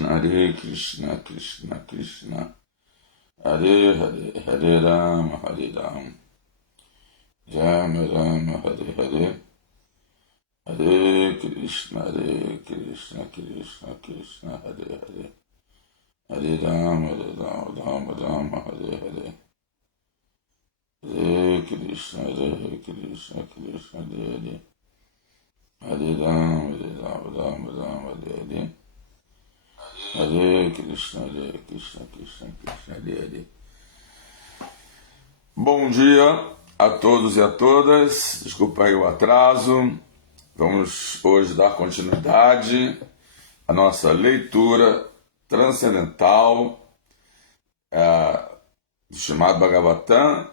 Hare Krishna, Krishna Krishna, Hare Hare, Hare Ram, Rama, Hare Hare, Hare Krishna, Krishna Krishna, Hare Hare, Hare Rama, Hare Hare, Hare Krishna, Krishna Hare Hare, Hare Rama, Hare Hare, Hare Krishna, Krishna Hare Hare. Bom dia a todos e a todas, desculpa aí o atraso. Vamos hoje dar continuidade à nossa leitura transcendental do Srimad Bhagavatam.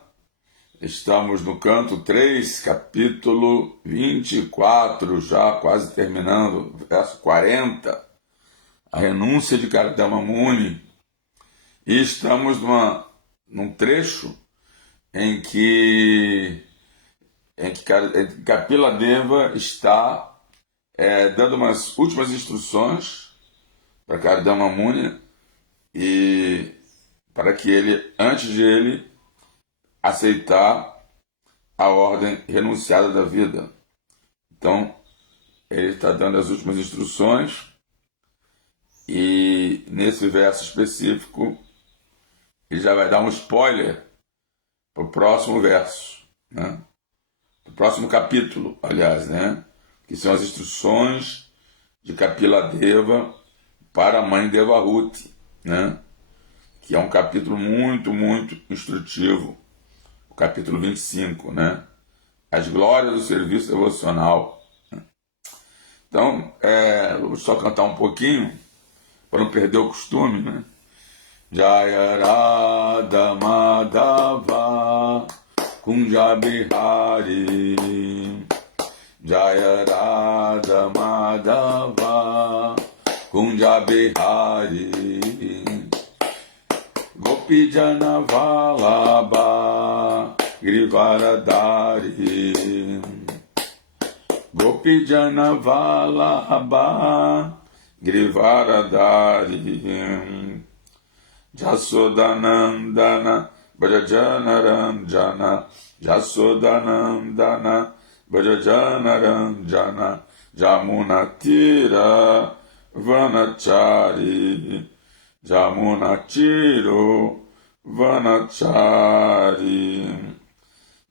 Estamos no canto 3, capítulo 24, já quase terminando, verso 40, a renúncia de Kardama Muni. E estamos num trecho em que Kapila Deva está dando umas últimas instruções para Kardama Muni, e para que ele, antes de ele aceitar a ordem renunciada da vida. Então, ele está dando as últimas instruções, e nesse verso específico ele já vai dar um spoiler para o próximo verso, né? O próximo capítulo, aliás, né? Que são as instruções de Kapila Deva para a mãe Devahuti, né? Que é um capítulo muito, muito instrutivo, o capítulo 25, né? As glórias do serviço devocional. Então, vou só cantar um pouquinho, para não perder o costume, né? Jaya Radha Madhava Kunja Bihari, Jaya Radha Madhava Kunja Bihari, Gopi Jana Vallabha Grivaradari, Gopi Jana Vallabha Grivaradari, Jasodanandana Brajana Ranjana, Jasodanandana Brajana Ranjana, Jamunatira Vanachari, Jamunatiro Vanachari,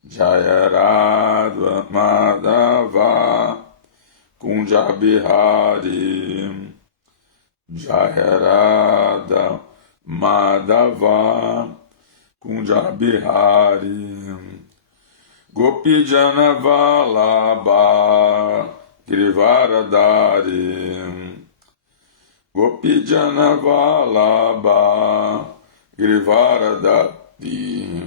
Jayarada Madhava Kunja Bihari, Jayarada Madhava Kunja Bihari, Gopi Jana Vallabha Grivaradari, Gopi Jana Vallabha Grivaradari,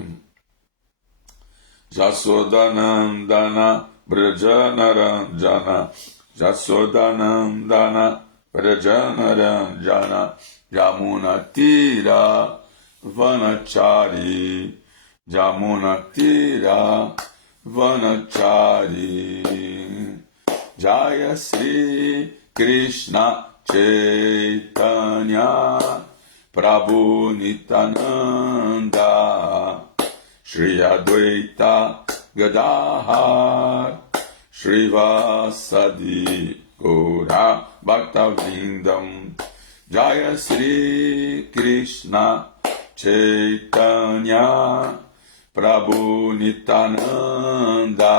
Jasodanandana Brajana Ranjana, Jasodanandana Brajana Ranjana, Jamunatira Vanachari, Jamunatira Vanachari, Jaya Sri Krishna Chaitanya Prabhu Nityananda, Shri Advaita Gadadhar Shrivasadi Gaura Bhaktavindam, Jaya Sri Krishna Chaitanya Prabhu Nityananda,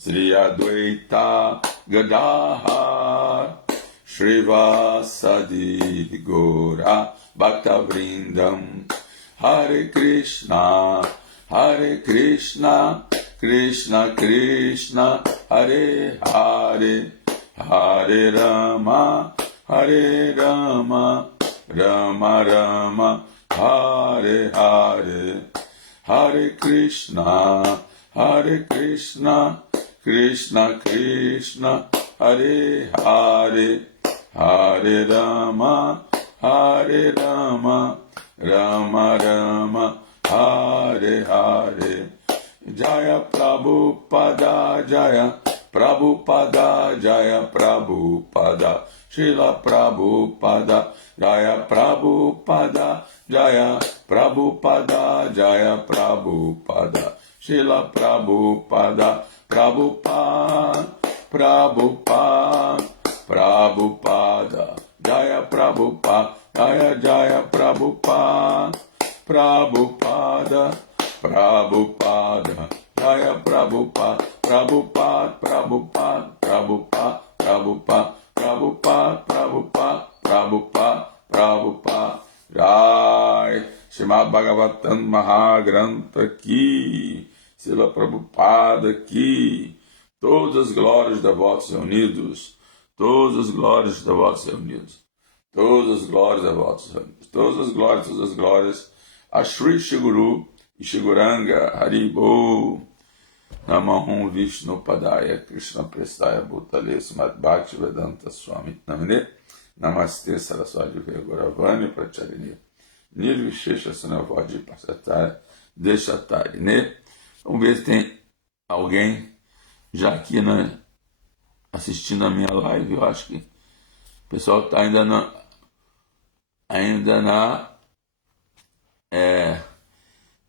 Shri Advaita Gadadhar Shrivasadi Gaura Bhaktavindam. Hare Krishna, Krishna Krishna, Hare Hare, Hare Rama, Rama Rama, Hare Hare, Hare Krishna, Krishna Krishna, Hare Hare, Hare Rama, Rama Rama, Hare Hare. Jaya Prabhupada, Jaya Prabhupada, Jaya Prabhupada, Srila Prabhupada, Jaya Prabhupada, Jaya Prabhupada, Jaya Prabhupada, Srila Prabhupada, Prabhupada, Prabhupada, Prabhupada, Jaya Prabhupada, Jaya Prabhupada, Prabhupada, Prabhupada, Jaya Prabhupada, Prabhupada, Prabhupada, Prabhupada, Prabhupada, Prabhupada, Prabhupada, Prabhupada, Prabhupada, Jai Srimad Bhagavatam Mahagrantha aqui, Srila Prabhupada aqui, todas as glórias devotos reunidos, todas as glórias devotos reunidos, todas as glórias devotos reunidos, todas as glórias a Shri Shiguru e Shiguranga Haribo. Namahum Vishnu Padaya Krishna Prestaya Bhutale Srimad Bhakti Vedanta Swami Namine Namaste Saraswati Vegoravani Pracharini Nirvishesha Sanavadi Pasataya Deshatarine. Vamos ver se tem alguém já aqui assistindo a minha live. Eu acho que o pessoal está ainda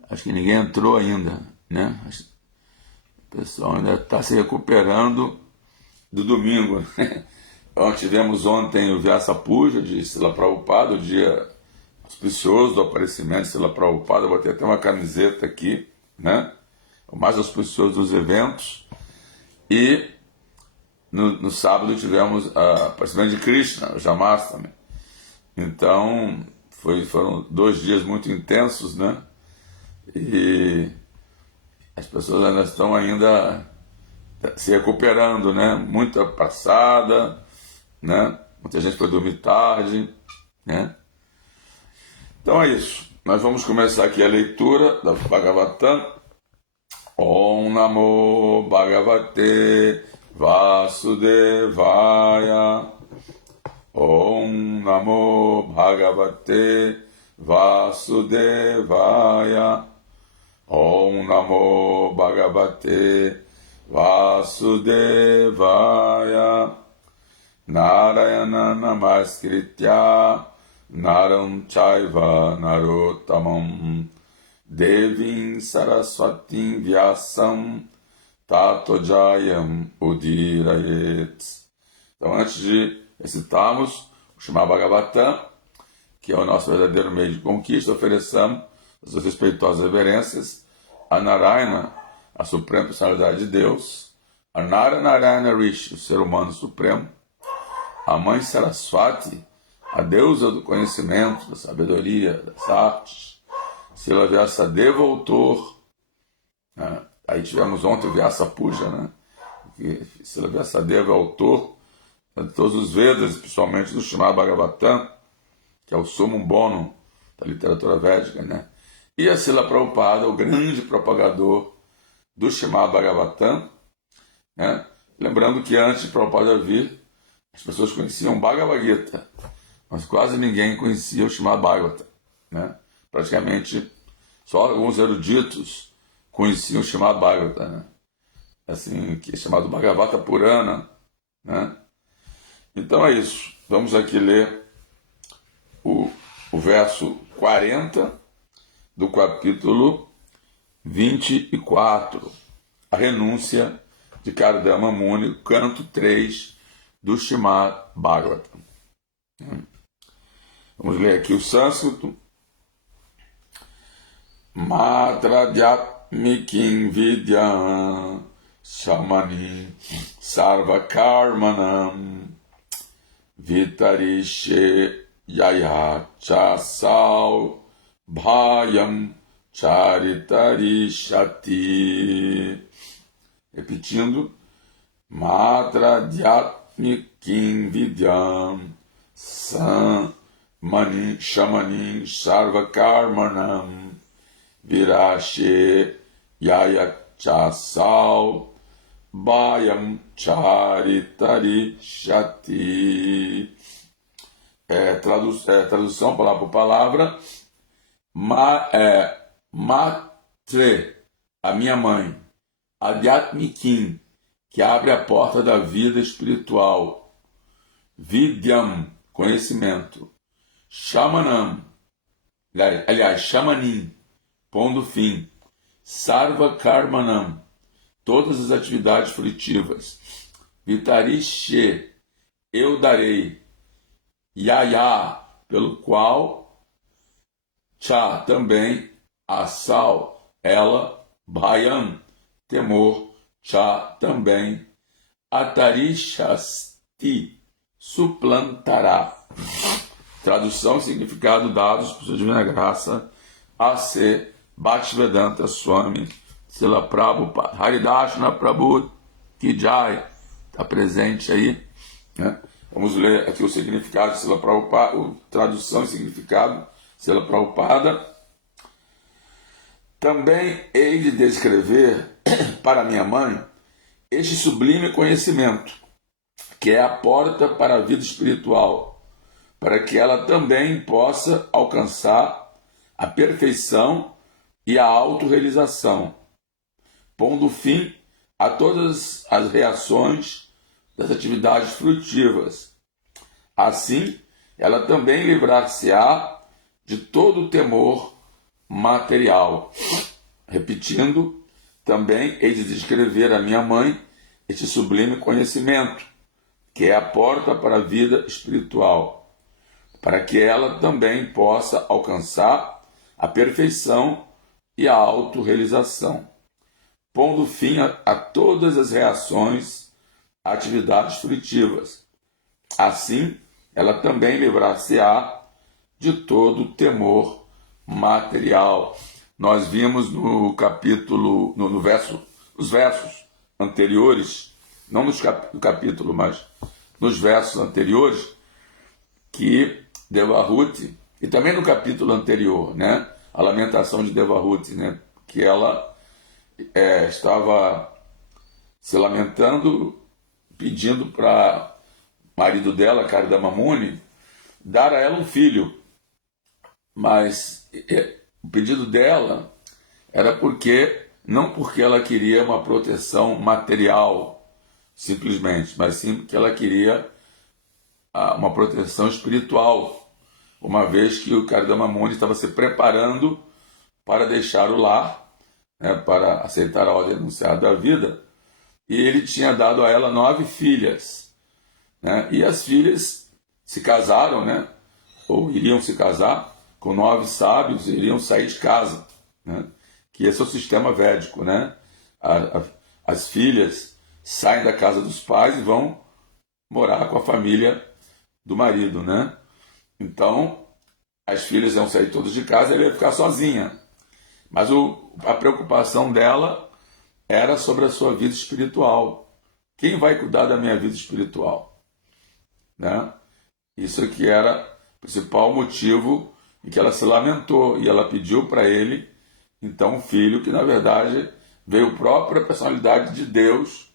acho que ninguém entrou ainda, né? O pessoal ainda está se recuperando do domingo. Nós tivemos ontem o Vyasa Puja de Srila Prabhupada, o dia auspicioso do aparecimento de Srila Prabhupada. Eu vou ter até uma camiseta aqui, né? O mais auspicioso dos eventos. E no sábado tivemos o aparecimento de Krishna, o Jamastami. Então, foram 2 dias muito intensos, né? E as pessoas ainda estão se recuperando, né? Muita passada, né? Muita gente foi dormir tarde, né? Então é isso. Nós vamos começar aqui a leitura da Bhagavatam. Om Namo Bhagavate Vasudevaya. Om Namo Bhagavate Vasudevaya. Om Namo Bhagavate Vasudevaya. Narayana Namaskritya Naram Chaiva Narottamam Devim Saraswatim Vyasam Tato Jayam Udirayet. Então, antes de recitarmos o Srimad Bhagavatam, que é o nosso verdadeiro meio de conquista, ofereçamos as suas respeitosas reverências a Narayana, a suprema personalidade de Deus, a Narayana Rishi, o ser humano supremo, a mãe Saraswati, a deusa do conhecimento, da sabedoria, das artes, Srila Vyasadeva, autor. Aí tivemos ontem o Vyasa Puja, né? Srila Vyasadeva é autor de todos os Vedas, principalmente do Srimad Bhagavatam, que é o sumum bonum da literatura védica, né? E a Srila Prabhupada, o grande propagador do Srimad Bhagavatam, né? Lembrando que antes de Prabhupada vir, as pessoas conheciam Bhagavad Gita, mas quase ninguém conhecia o Srimad Bhagavatam, né? Praticamente só alguns eruditos conheciam o Srimad Bhagavatam, né? Assim, que é chamado Bhagavata Purana, né? Então é isso. Vamos aqui ler o verso 40 do capítulo 24, a renúncia de Kardama Muni, canto 3 do Srimad Bhagavatam. Vamos ler aqui o sânscrito. Matra Dhyatmikim Vidya Shamani Sarva Karmanam Vitarishe Yayachasau Bhayam Charitarishati. Repetindo. Matra Dhyatmikim Vidyam Mani Shamanin Sarvakarmanam Virashe Yayachasal Bayam Charitari Shati. Tradução palavra por palavra. Matre, a minha mãe. Adhyatmikim, que abre a porta da vida espiritual. Vidyam, conhecimento. Shamanam, aliás, Shamanim, pondo fim. Sarva Karmanam, todas as atividades frutivas. Vitarishe, eu darei. Yaya, pelo qual. Cha, também. Asal, ela. Bhayam, temor. Cha, também. Atarishasti, suplantará. Tradução e significado dados por sua divina graça A.C. Bhaktivedanta Swami Srila Prabhupada. Haridashna Prabhu Ki Jai. Está presente aí, né? Vamos ler aqui o significado de Srila Prabhupada, tradução e significado de Srila Prabhupada. Também hei de descrever para minha mãe este sublime conhecimento, que é a porta para a vida espiritual, para que ela também possa alcançar a perfeição e a autorrealização, pondo fim a todas as reações das atividades frutivas. Assim, ela também livrar-se-á de todo o temor material. Repetindo, também hei de descrever a minha mãe este sublime conhecimento, que é a porta para a vida espiritual, para que ela também possa alcançar a perfeição e a autorrealização, pondo fim a todas as reações a atividades frutivas. Assim, ela também livrar-se-á de todo o temor material. Nós vimos no capítulo, nos versos anteriores, não no capítulo, mas nos versos anteriores, que Devahuti, e também no capítulo anterior, né, a lamentação de Devahuti, né, que ela estava se lamentando, pedindo para o marido dela, Kardama Muni, dar a ela um filho. Mas o pedido dela era não porque ela queria uma proteção material, simplesmente, mas sim porque ela queria uma proteção espiritual, uma vez que o Kardama Muni estava se preparando para deixar o lar, né, para aceitar a ordem anunciada da vida, e ele tinha dado a ela 9 filhas, né, e as filhas se casaram, né, ou iriam se casar com 9 sábios, iriam sair de casa, né, que esse é o sistema védico, né, as filhas saem da casa dos pais e vão morar com a família do marido, né? Então, as filhas iam sair todas de casa e ela ia ficar sozinha. Mas a preocupação dela era sobre a sua vida espiritual. Quem vai cuidar da minha vida espiritual? Né? Isso aqui era o principal motivo em que ela se lamentou. E ela pediu para ele, então, um filho que, na verdade, veio a própria personalidade de Deus,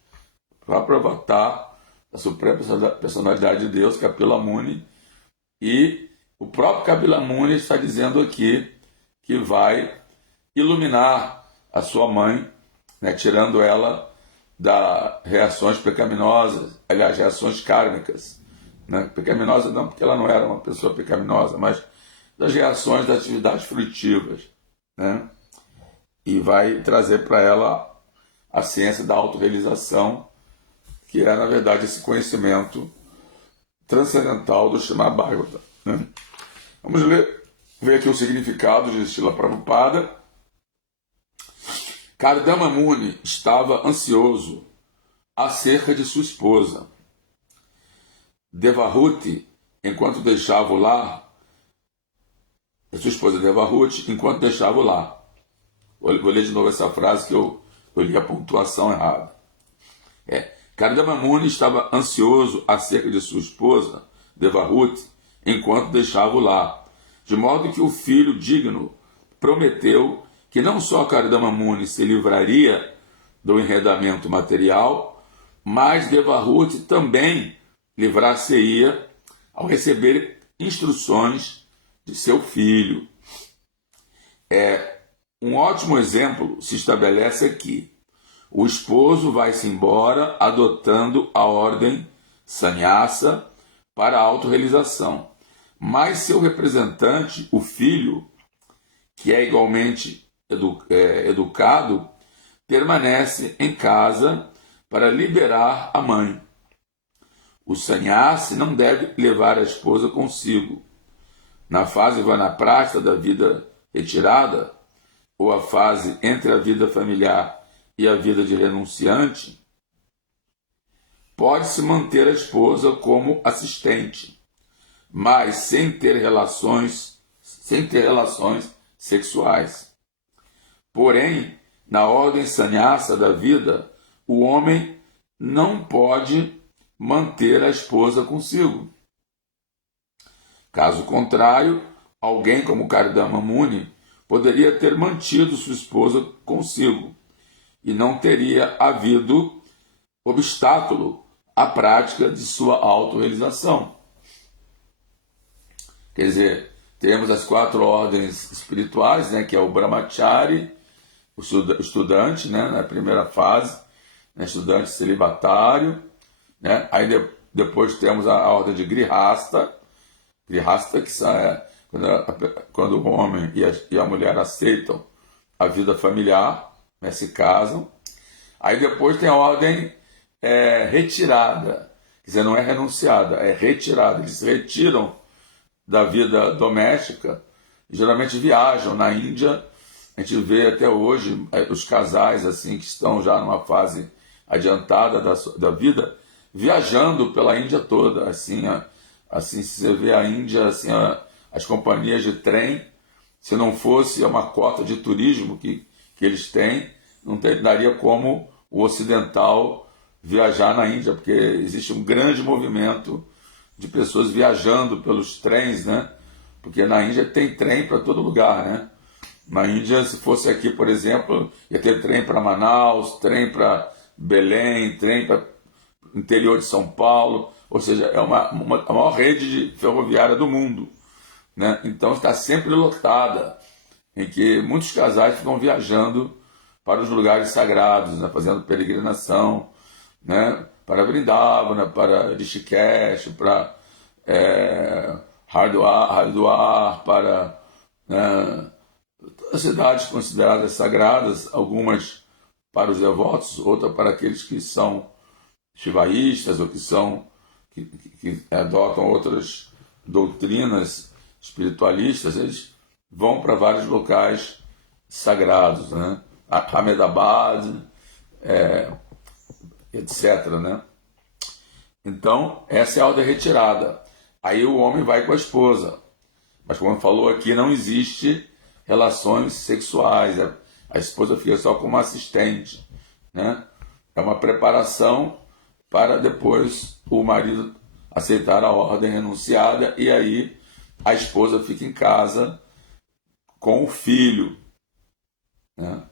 o próprio avatar da suprema personalidade de Deus, Kapila Muni, e o próprio Kapila Muni está dizendo aqui que vai iluminar a sua mãe, né, tirando ela das reações pecaminosas, aliás, reações kármicas, né? Pecaminosa não porque ela não era uma pessoa pecaminosa, mas das reações das atividades frutivas, né? E vai trazer para ela a ciência da autorrealização, que é, na verdade, esse conhecimento transcendental do Srimad Bhagavatam, né? Vamos ver aqui o significado de Srila Prabhupada. Kardama Muni estava ansioso acerca de sua esposa. Devahuti, enquanto deixava o lar, a sua esposa Devahuti, enquanto deixava o lar. Vou ler de novo essa frase que eu li a pontuação errada. Kardama Muni estava ansioso acerca de sua esposa, Devahuti, enquanto deixava o lar, de modo que o filho digno prometeu que não só Kardama Muni se livraria do enredamento material, mas Devahuti também livrar-se-ia ao receber instruções de seu filho. Um ótimo exemplo se estabelece aqui. O esposo vai-se embora adotando a ordem sannyasa para a autorrealização, mas seu representante, o filho, que é igualmente educado, permanece em casa para liberar a mãe. O sannyasi não deve levar a esposa consigo. Na fase vanaprastha da vida retirada, ou a fase entre a vida familiar e a vida de renunciante, pode-se manter a esposa como assistente, mas sem ter relações sexuais. Porém, na ordem sannyasa da vida, o homem não pode manter a esposa consigo. Caso contrário, alguém como Kardama Muni poderia ter mantido sua esposa consigo e não teria havido obstáculo à prática de sua autorrealização. Quer dizer, temos as 4 ordens espirituais, né, que é o Brahmachari, o estudante, né, na primeira fase, né, estudante celibatário, né, aí depois temos a ordem de Grihasta, que é quando o homem e a mulher aceitam a vida familiar, né, se casam. Aí depois tem a ordem retirada, quer dizer, não é renunciada, é retirada. Eles se retiram da vida doméstica e geralmente viajam. Na Índia, a gente vê até hoje os casais assim que estão já numa fase adiantada da vida, viajando pela Índia toda. Assim você vê a Índia, assim, as companhias de trem, se não fosse uma cota de turismo que eles têm, não daria como o ocidental viajar na Índia, porque existe um grande movimento de pessoas viajando pelos trens, né? Porque na Índia tem trem para todo lugar, né? Na Índia, se fosse aqui, por exemplo, ia ter trem para Manaus, trem para Belém, trem para o interior de São Paulo, ou seja, é a maior rede ferroviária do mundo, né? Então está sempre lotada, em que muitos casais ficam viajando para os lugares sagrados, né? Fazendo peregrinação, né? Para Vrindavana, para Rishikesh, para Haridwar, para as cidades consideradas sagradas, algumas para os devotos, outras para aqueles que são shivaístas ou que adotam outras doutrinas espiritualistas. Eles vão para vários locais sagrados, né? Ahmedabad, etc., né? Então, essa é a ordem retirada. Aí o homem vai com a esposa. Mas, como falou aqui, não existe relações sexuais. A esposa fica só como assistente, né? É uma preparação para depois o marido aceitar a ordem renunciada, e aí a esposa fica em casa com o filho, né?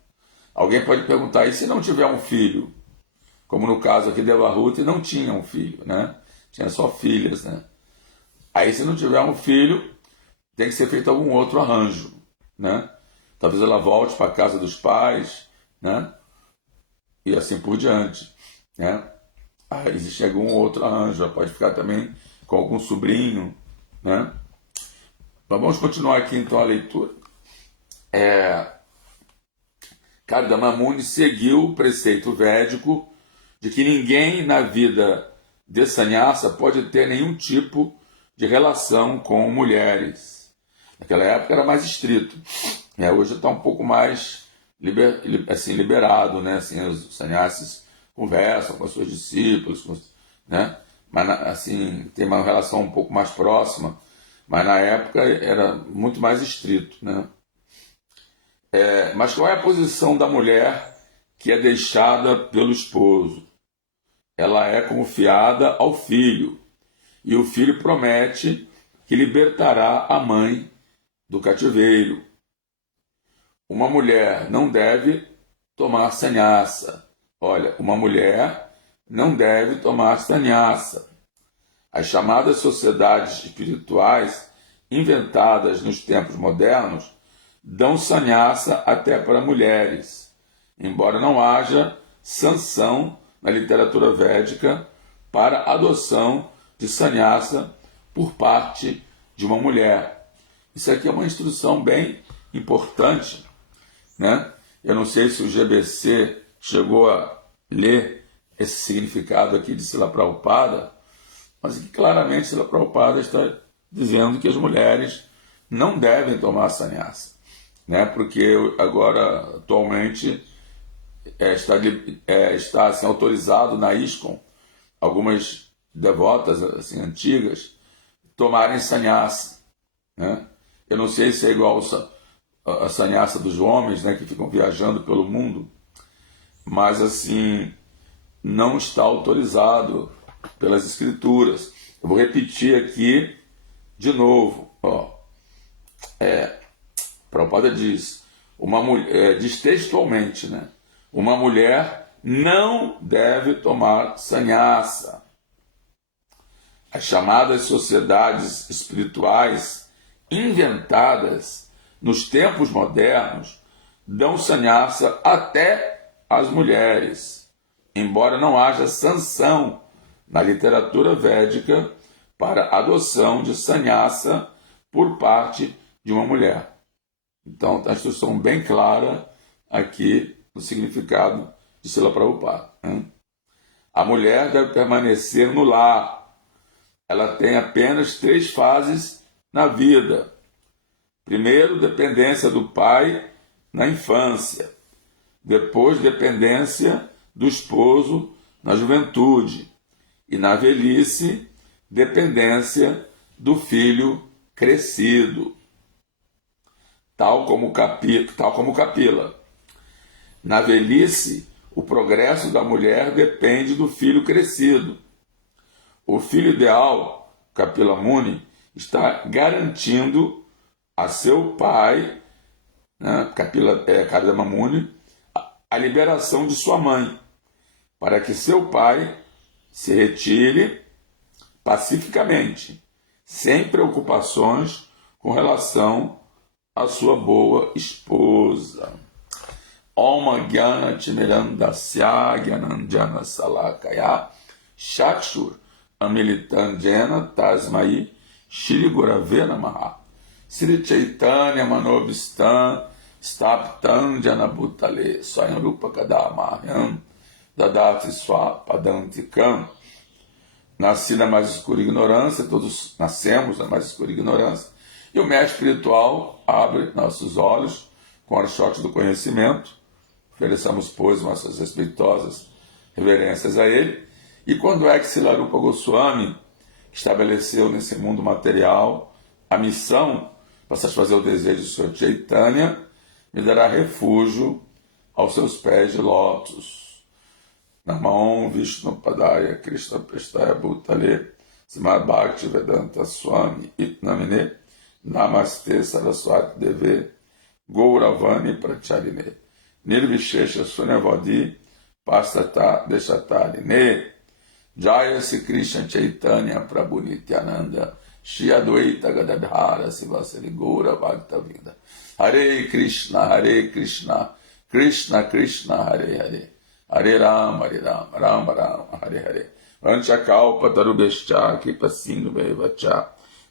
Alguém pode perguntar, e se não tiver um filho? Como no caso aqui de Devahuti, não tinha um filho, né? Tinha só filhas, né? Aí, se não tiver um filho, tem que ser feito algum outro arranjo, né? Talvez ela volte para a casa dos pais, né? E assim por diante, né? Aí existe algum outro arranjo, ela pode ficar também com algum sobrinho, né? Mas vamos continuar aqui então a leitura. Kardama Muni seguiu o preceito védico de que ninguém na vida de sannyasa pode ter nenhum tipo de relação com mulheres. Naquela época era mais estrito. Hoje está um pouco mais liberado, né? Assim, os sannyasis conversam com os seus discípulos, né? Mas assim, tem uma relação um pouco mais próxima. Mas na época era muito mais estrito, né? Mas qual é a posição da mulher que é deixada pelo esposo? Ela é como fiada ao filho, e o filho promete que libertará a mãe do cativeiro. Uma mulher não deve tomar sannyasa. Olha, uma mulher não deve tomar sannyasa. As chamadas sociedades espirituais inventadas nos tempos modernos dão sannyasa até para mulheres, embora não haja sanção na literatura védica para a adoção de sannyasa por parte de uma mulher. Isso aqui é uma instrução bem importante, né? Eu não sei se o GBC chegou a ler esse significado aqui de Srila Prabhupada, mas aqui claramente Srila Prabhupada está dizendo que as mulheres não devem tomar sannyasa, né? Porque agora, atualmente, está assim, autorizado na ISKCON algumas devotas assim, antigas tomarem sannyasa, né? Eu não sei se é igual a sannyasa dos homens, né, que ficam viajando pelo mundo, mas assim, não está autorizado pelas escrituras. Eu vou repetir aqui de novo. Prabhupada diz, diz textualmente, né? Uma mulher não deve tomar sannyasa. As chamadas sociedades espirituais inventadas nos tempos modernos dão sannyasa até às mulheres, embora não haja sanção na literatura védica para a adoção de sannyasa por parte de uma mulher. Então, está a instrução bem clara aqui no significado de Srila Prabhupada, né? A mulher deve permanecer no lar. Ela tem apenas 3 fases na vida. Primeiro, dependência do pai na infância. Depois, dependência do esposo na juventude. E na velhice, dependência do filho crescido. Tal como Kapila. Na velhice, o progresso da mulher depende do filho crescido. O filho ideal, Kapila Muni, está garantindo a seu pai, né, Kardama Muni, a liberação de sua mãe, para que seu pai se retire pacificamente, sem preocupações com relação à sua boa esposa. Om Gyana Timirandasya Gyananjana Salakaya Chakshur Amilitandjena Tasmai Shri Gurave Namaha Sri Chaitanya Manobistan Staptandjana Bhutale Swayam Rupa Kadamahyam Dadati Swapadantikam. Nasci na mais escura ignorância, todos nascemos na mais escura ignorância, e o mestre espiritual abre nossos olhos com o archote do conhecimento. Ofereçamos, pois, nossas respeitosas reverências a ele. E quando é que Srila Rupa Goswami estabeleceu nesse mundo material a missão para satisfazer o desejo do Sr. Chaitanya, me dará refúgio aos seus pés de lótus. Namam Vishnu Padaya Krishna Prestaya Bhutale Srimad Bhakti Vedanta Swami Itnamine Namaste Saraswati Deve Gauravani Pracharine Nirvishesha Sunyavadi Pastata Deshatarine Jaya Sri Krishna Chaitanya Prabhu Nityananda Shri Advaita Gadadhara Sivasari Gaura Bhaktavinda Hare Krishna Krishna Krishna Hare Hare Hare Rama Rama Rama Hare Hare Vanchakalpa Tarubheshcha Kipasindhu Vevacha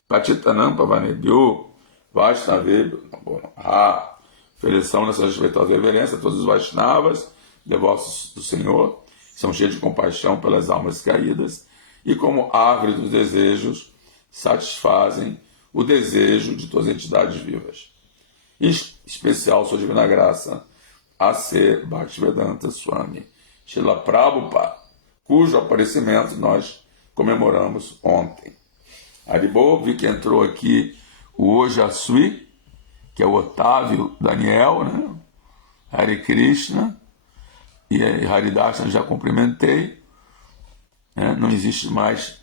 Patitanam Pavanebhyo Vaishnavebhyo Namo Namaha. Ofereçam nessa respeitosa reverência a todos os Vaishnavas, devotos do Senhor, que são cheios de compaixão pelas almas caídas, e como árvore dos desejos, satisfazem o desejo de todas as entidades vivas. Em especial, sua divina graça, A.C. Bhaktivedanta Swami Srila Prabhupada, cujo aparecimento nós comemoramos ontem. Haribo, vi que entrou aqui o Ojasui, que é o Otávio Daniel, né? Hare Krishna, e Haridashna já cumprimentei, né? Não existe mais,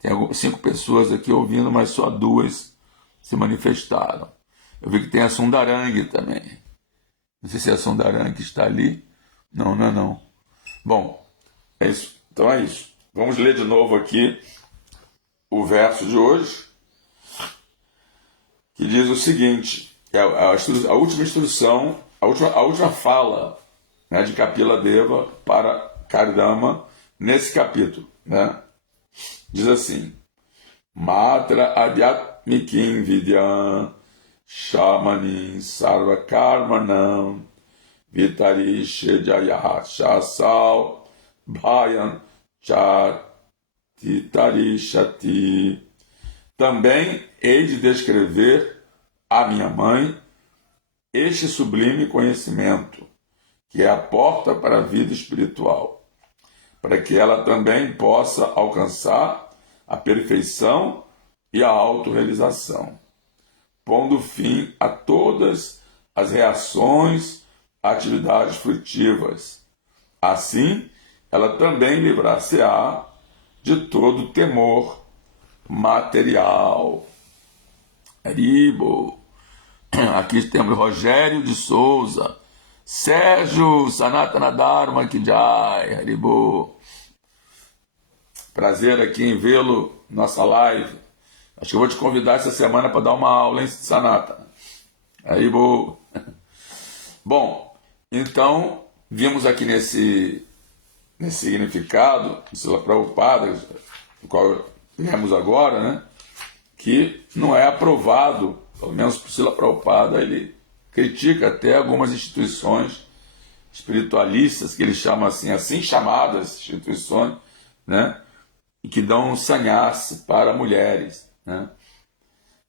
Tem 5 pessoas aqui ouvindo, mas só 2 se manifestaram. Eu vi que tem a Sundarang também. Não sei se a Sundarang está ali. Não, não é não. Bom, é isso. Então é isso. Vamos ler de novo aqui o verso de hoje, que diz o seguinte, a última instrução, a última fala, né, de Kapila Deva para Kardama nesse capítulo, né? Diz assim: Matra Adhyatmikim Vidyam Shamanim Sarva Karmanam Vitarish Jaya Shasal Bhayan Chatitarishati. Também hei de descrever à minha mãe este sublime conhecimento, que é a porta para a vida espiritual, para que ela também possa alcançar a perfeição e a autorrealização, pondo fim a todas as reações a atividades frutivas. Assim, ela também livrar-se-á de todo temor material. Haribo. Aqui temos Rogério de Souza, Sérgio Sanatana Dharma Kijai, Haribo. Prazer aqui em vê-lo, nossa live. Acho que eu vou te convidar essa semana para dar uma aula em Sanatana. Haribo. Bom, então, vimos aqui nesse significado, Srila Prabhupada, o qual lemos agora, né, que não é aprovado, pelo menos por Srila Prabhupada, ele critica até algumas instituições espiritualistas, que ele chama assim chamadas instituições, né, e que dão sannyasi para mulheres, né.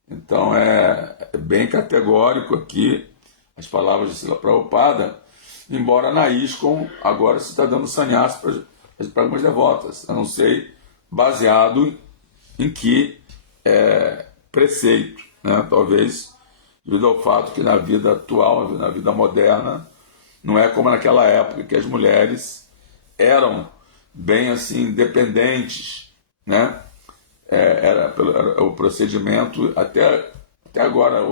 Então é bem categórico aqui as palavras de Srila Prabhupada, embora na ISKCON agora se está dando sannyasi para algumas devotas, eu não sei baseado em que preceito, né? Talvez devido ao fato que na vida atual, na vida moderna, não é como naquela época que as mulheres eram bem assim dependentes, né? Era o procedimento até agora,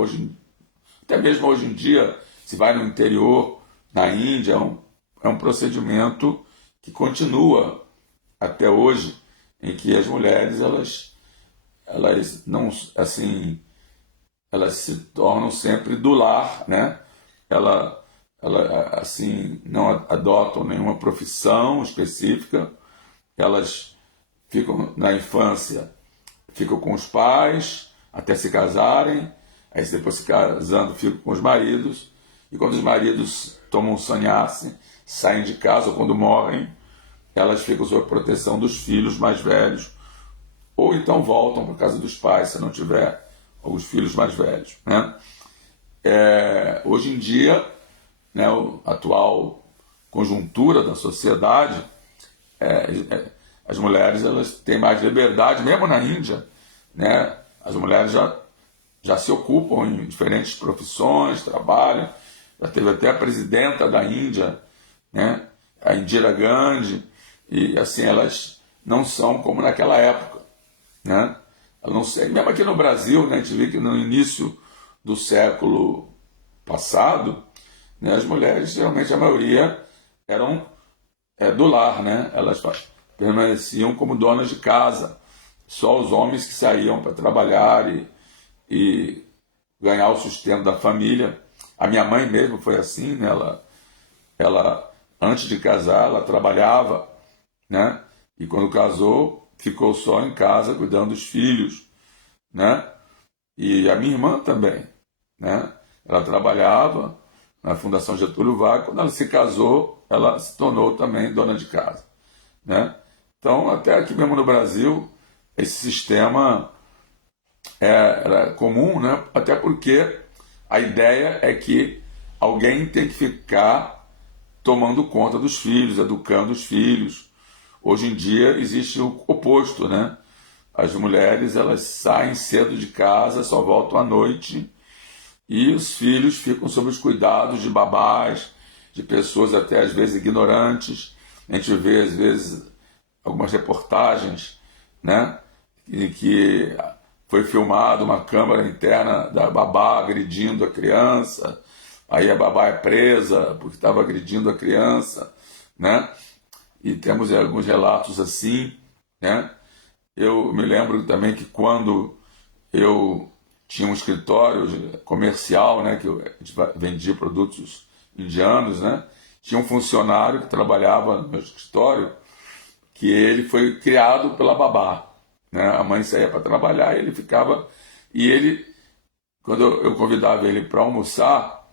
até mesmo hoje em dia, se vai no interior, na Índia, é um procedimento que continua até hoje, em que as mulheres elas não assim, elas se tornam sempre do lar, né? Ela assim não adotam nenhuma profissão específica, elas ficam na infância, ficam com os pais até se casarem, aí depois se casando ficam com os maridos, e quando os maridos tomam sannyasi, saem de casa, ou quando morrem, elas ficam sob a proteção dos filhos mais velhos, ou então voltam para a casa dos pais, se não tiver os filhos mais velhos, né? Hoje em dia, né, a atual conjuntura da sociedade, as mulheres elas têm mais liberdade, mesmo na Índia, né? As mulheres já se ocupam em diferentes profissões, trabalham. Já teve até a presidenta da Índia, né, a Indira Gandhi, e assim elas não são como naquela época, né? Eu não sei, mesmo aqui no Brasil, né, a gente vê que no início do século passado, né, as mulheres, geralmente a maioria, eram do lar, né? Elas permaneciam como donas de casa, só os homens que saíam para trabalhar e ganhar o sustento da família. A minha mãe mesmo foi assim, né? Ela antes de casar, ela trabalhava, né? E quando casou, ficou só em casa cuidando dos filhos, né? E a minha irmã também, né? Ela trabalhava na Fundação Getúlio Vargas. Quando ela se casou, ela se tornou também dona de casa, né? Então, até aqui mesmo no Brasil, esse sistema era comum, né? Até porque a ideia é que alguém tem que ficar tomando conta dos filhos, educando os filhos. Hoje em dia existe o oposto, né? As mulheres elas saem cedo de casa, só voltam à noite, e os filhos ficam sob os cuidados de babás, de pessoas até às vezes ignorantes. A gente vê às vezes algumas reportagens, né, em que foi filmado uma câmera interna da babá agredindo a criança, aí a babá é presa porque estava agredindo a criança, né? E temos alguns relatos assim, né? Eu me lembro também que quando eu tinha um escritório comercial, né, que a gente vendia produtos indianos, né? Tinha um funcionário que trabalhava no meu escritório que ele foi criado pela babá, né? A mãe saía para trabalhar e ele ficava, e ele, quando eu convidava ele para almoçar,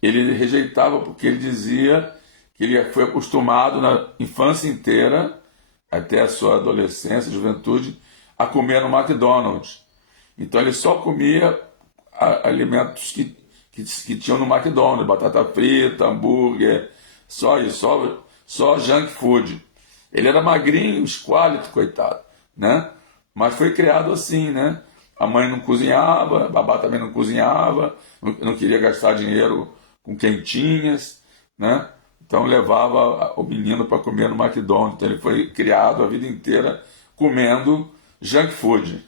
ele rejeitava porque ele dizia que ele foi acostumado na infância inteira, até a sua adolescência, juventude, a comer no McDonald's. Então ele só comia alimentos que tinham no McDonald's, batata frita, hambúrguer, só isso, só junk food. Ele era magrinho, esquálito, coitado, né? Mas foi criado assim, né? A mãe não cozinhava, a babá também não cozinhava, não queria gastar dinheiro com quentinhas, né? Então levava o menino para comer no McDonald's. Então ele foi criado a vida inteira comendo junk food,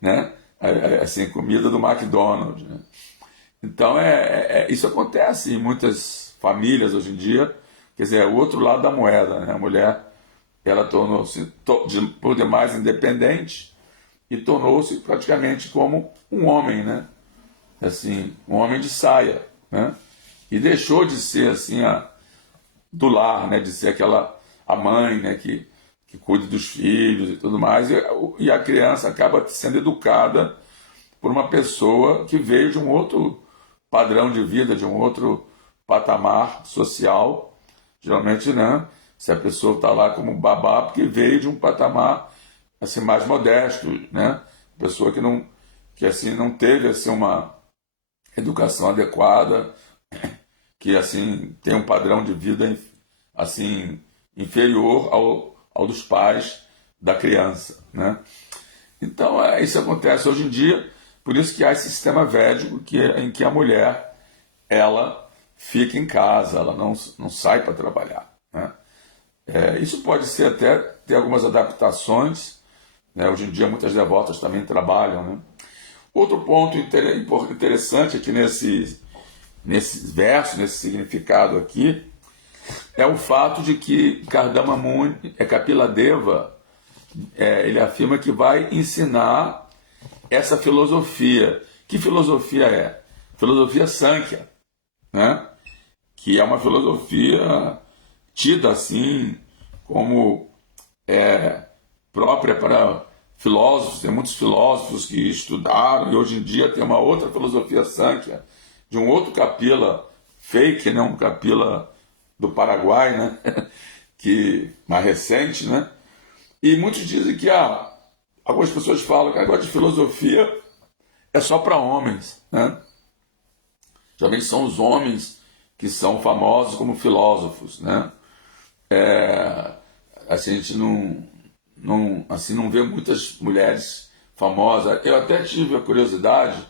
né? Assim, comida do McDonald's, né? Então isso acontece em muitas famílias hoje em dia. Quer dizer, é o outro lado da moeda, né? A mulher, ela tornou-se por demais independente e tornou-se praticamente como um homem, né? Assim, um homem de saia, né? E deixou de ser assim do lar, né? De ser a mãe, né? Que cuida dos filhos e tudo mais, e a criança acaba sendo educada por uma pessoa que veio de um outro padrão de vida, de um outro patamar social. Geralmente, né? Se a pessoa está lá como babá, porque veio de um patamar assim mais modesto, né? Pessoa que assim não teve assim uma educação adequada, que assim tem um padrão de vida assim inferior ao dos pais da criança, né? Então isso acontece hoje em dia, por isso que há esse sistema védico em que a mulher ela fica em casa, ela não sai para trabalhar, né? Isso pode ser até ter algumas adaptações, né? Hoje em dia muitas devotas também trabalham, né? Outro ponto interessante aqui nesse verso, nesse significado aqui, é o fato de que Kardama Muni, Kapila Deva, ele afirma que vai ensinar essa filosofia. Que filosofia é? Filosofia Sankhya, né? Que é uma filosofia tida assim como própria para filósofos. Tem muitos filósofos que estudaram e hoje em dia tem uma outra filosofia Sankhya, de um outro Kapila fake, né? Um Kapila do Paraguai, né? Que mais recente, né? E muitos dizem que algumas pessoas falam que agora de filosofia é só para homens, né? Geralmente são os homens que são famosos como filósofos, né? Assim, a gente não vê muitas mulheres famosas. Eu até tive a curiosidade,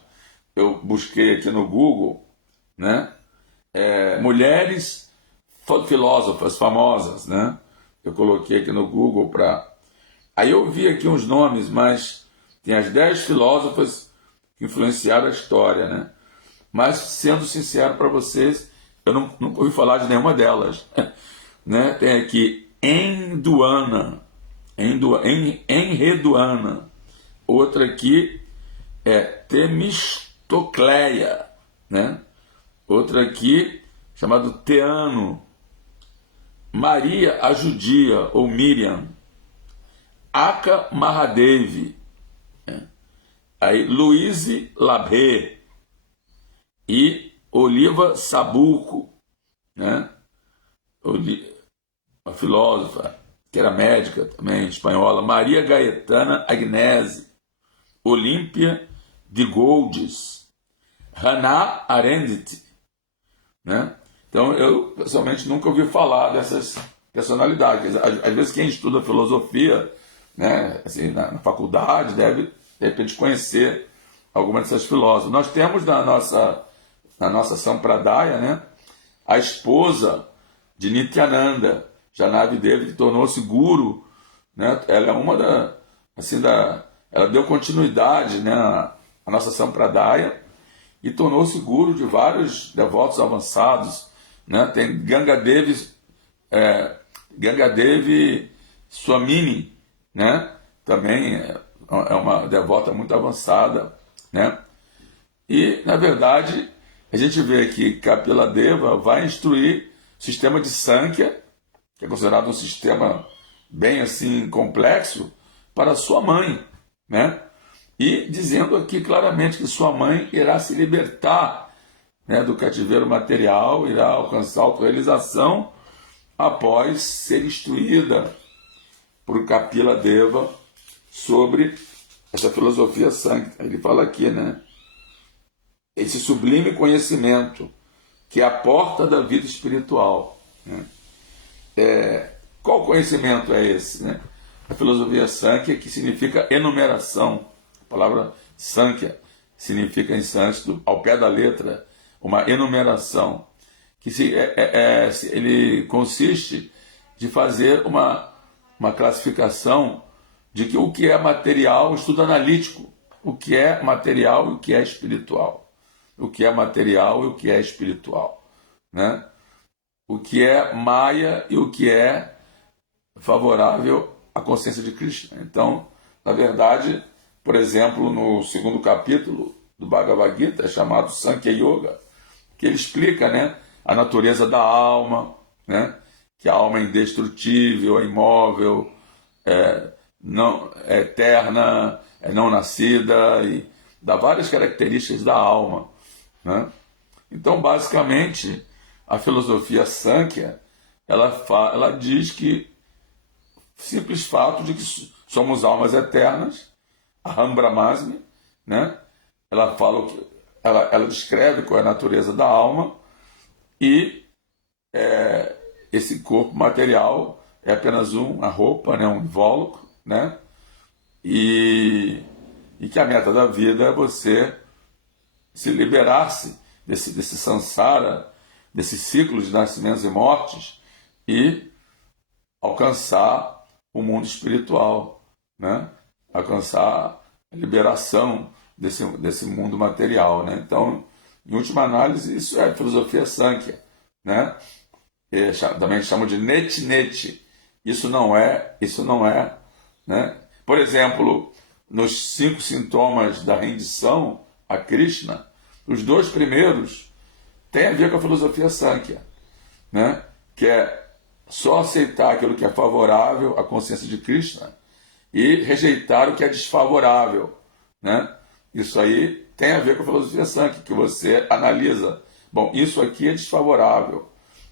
eu busquei aqui no Google, né? Mulheres filósofas famosas, né? Eu coloquei aqui no Google para... Aí eu vi aqui uns nomes, mas tem as 10 filósofas que influenciaram a história, né? Mas, sendo sincero para vocês, eu nunca ouvi falar de nenhuma delas, né? Tem aqui Enreduana. Outra aqui é Temistocleia, né? Outra aqui, chamado Teano. Maria a Judia, ou Miriam. Aka Mahadevi. Aí, Louise Labé. E Oliva Sabuco, né? Uma filósofa, que era médica também, espanhola. Maria Gaetana Agnese. Olímpia de Goldes. Hannah Arendt, né? Então, eu pessoalmente nunca ouvi falar dessas personalidades. Às vezes quem estuda filosofia, né, assim, na faculdade deve, de repente, conhecer algumas dessas filósofas. Nós temos na nossa Sampradaya, né, a esposa de Nityananda, Janavi Devi, que tornou-se guru, né? Ela é uma ela deu continuidade, né, à nossa Sampradaya e tornou-se guru de vários devotos avançados, né? Tem Gangadevi Swamini, né? Também é uma devota muito avançada, né? E, na verdade, a gente vê que Kapila Deva vai instruir o sistema de Sankhya, que é considerado um sistema bem assim complexo, para sua mãe, né? E dizendo aqui claramente que sua mãe irá se libertar, né, do cativeiro material, irá alcançar a autorrealização após ser instruída por Kapila Deva sobre essa filosofia Sankhya. Ele fala aqui, né? Esse sublime conhecimento que é a porta da vida espiritual, né? Qual conhecimento é esse, né? A filosofia Sankhya, que significa enumeração. A palavra Sankhya significa em sânscrito, ao pé da letra, uma enumeração, que ele consiste de fazer uma classificação de que o que é material, estudo analítico, o que é material e o que é espiritual. O que é material e o que é espiritual, né? O que é Maya e o que é favorável à consciência de Krishna. Então, na verdade, por exemplo, no segundo capítulo do Bhagavad Gita, é chamado Sankhya Yoga, que ele explica, né, a natureza da alma, né, que a alma é indestrutível, é imóvel, não, é eterna, é não nascida, e dá várias características da alma, né? Então, basicamente, a filosofia Sankhya, ela diz que simples fato de que somos almas eternas, Aham Brahmasmi, né? Ela fala ela descreve qual é a natureza da alma e esse corpo material é apenas uma roupa, né? Um invólucro, né? E que a meta da vida é você se liberar-se desse samsara, desse ciclo de nascimentos e mortes e alcançar o mundo espiritual, né? Alcançar a liberação desse mundo material, né? Então, em última análise, isso é filosofia Sankhya, né? Também chamam de neti. Isso não é, né? Por exemplo, nos 5 sintomas da rendição a Krishna, os 2 primeiros têm a ver com a filosofia Sankhya, né? Que é só aceitar aquilo que é favorável à consciência de Krishna e rejeitar o que é desfavorável, né? Isso aí tem a ver com a filosofia Sankhya, que você analisa. Bom, isso aqui é desfavorável,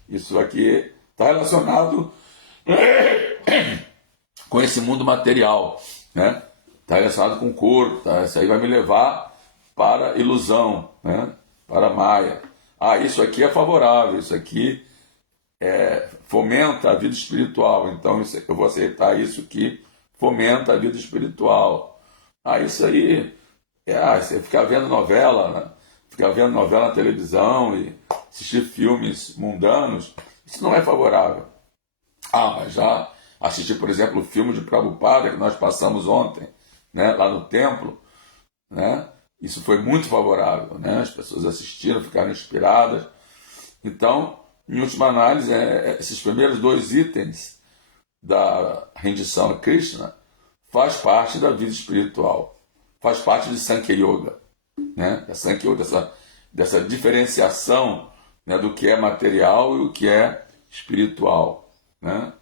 isso aqui está relacionado com esse mundo material, né? Está relacionado com o corpo, tá? Isso aí vai me levar para a ilusão, né? Para a Maya. Isso aqui é favorável, isso aqui fomenta a vida espiritual, então eu vou aceitar isso que fomenta a vida espiritual. Isso aí, você ficar vendo novela, né? Ficar vendo novela na televisão e assistir filmes mundanos, isso não é favorável. Mas já assisti, por exemplo, o filme de Prabhupada, que nós passamos ontem, né, lá no templo, né? Isso foi muito favorável, né? As pessoas assistiram, ficaram inspiradas. Então, em última análise, esses primeiros 2 itens da rendição a Krishna faz parte da vida espiritual, faz parte de Sankhya Yoga, né? Da Sankhya Yoga, dessa diferenciação, né, do que é material e o que é espiritual, né?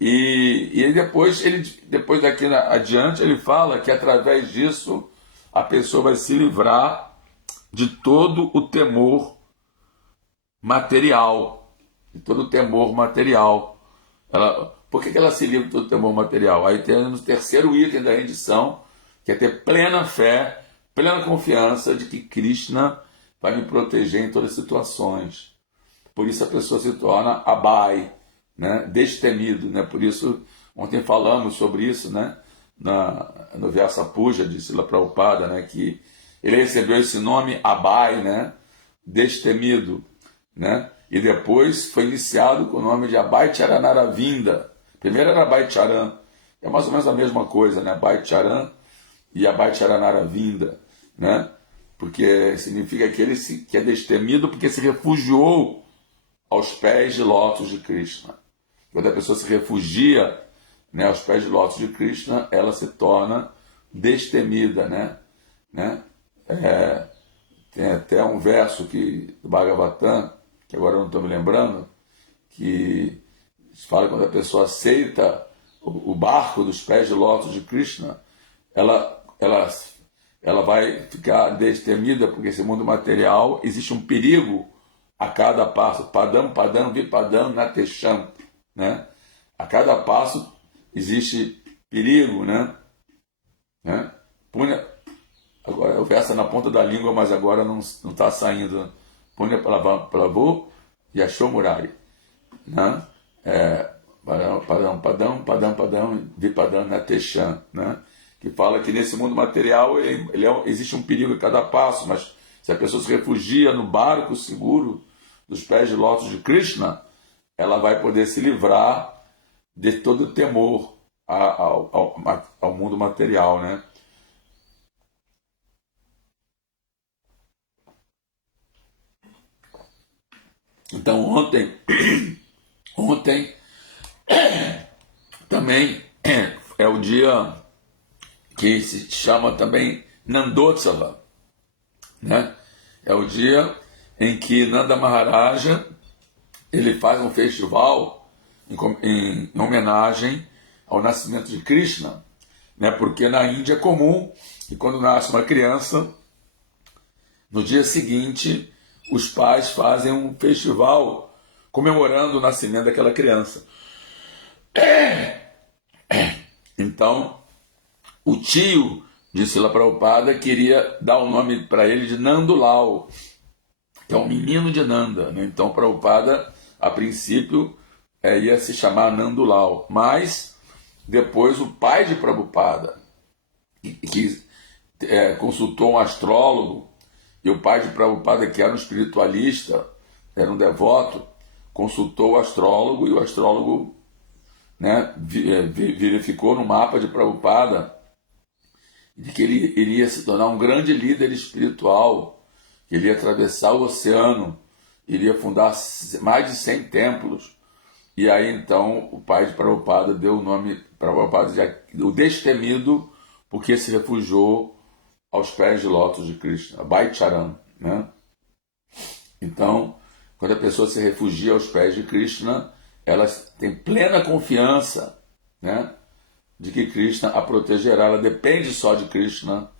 E depois daqui adiante, ele fala que através disso a pessoa vai se livrar de todo o temor material, de todo o temor material. Por que ela se livra de todo o temor material? Aí tem no terceiro item da rendição, que é ter plena fé, plena confiança de que Krishna vai me proteger em todas as situações. Por isso a pessoa se torna Abhay, né? Destemido, né? Por isso, ontem falamos sobre isso, né? No Vyasa Puja de Srila Prabhupada, né? Que ele recebeu esse nome Abhay, né? Destemido, né? E depois foi iniciado com o nome de Abhay Charanaravinda. Primeiro era Abhay Charan, é mais ou menos a mesma coisa, né? Abhay Charan e Abhay Charanara vinda, né? Porque significa que é destemido porque se refugiou aos pés de lótus de Krishna. Quando a pessoa se refugia, né, aos pés de lótus de Krishna, ela se torna destemida, né? Tem até um verso do Bhagavatam, que agora eu não estou me lembrando, que fala que quando a pessoa aceita o barco dos pés de lótus de Krishna, ela vai ficar destemida, porque esse mundo material existe um perigo a cada passo. Padam, padam, vipadam, natesham, né? A cada passo existe perigo, né? Punha, agora o verso é na ponta da língua, mas agora não está saindo. Punha Prabhu Yashomurari, né? Padam, padam, padam, padam, vipadam, natesham, né? Que fala que nesse mundo material existe um perigo a cada passo, mas se a pessoa se refugia no barco seguro dos pés de lótus de Krishna, ela vai poder se livrar de todo o temor ao mundo material, né? Então ontem também é o dia que se chama também Nandotsava, né? É o dia em que Nanda Maharaja ele faz um festival em homenagem ao nascimento de Krishna, né? Porque na Índia é comum que quando nasce uma criança, no dia seguinte os pais fazem um festival comemorando o nascimento daquela criança. Então, o tio de Srila Prabhupada queria dar o nome para ele de Nandulal, que é o menino de Nanda, né? Então, Prabhupada, a princípio, ia se chamar Nandulal, mas depois o pai de Prabhupada, que consultou um astrólogo, e o pai de Prabhupada, que era um espiritualista, era um devoto, consultou o astrólogo, e o astrólogo, né, verificou no mapa de Prabhupada de que ele iria se tornar um grande líder espiritual, que ele ia atravessar o oceano, iria fundar mais de 100 templos. E aí então o pai de Prabhupada deu o nome Prabhupada de o destemido, porque se refugiou aos pés de lótus de Krishna, Bhaicharan, né? Então, quando a pessoa se refugia aos pés de Krishna, ela tem plena confiança, né, de que Krishna a protegerá. Ela depende só de Krishna,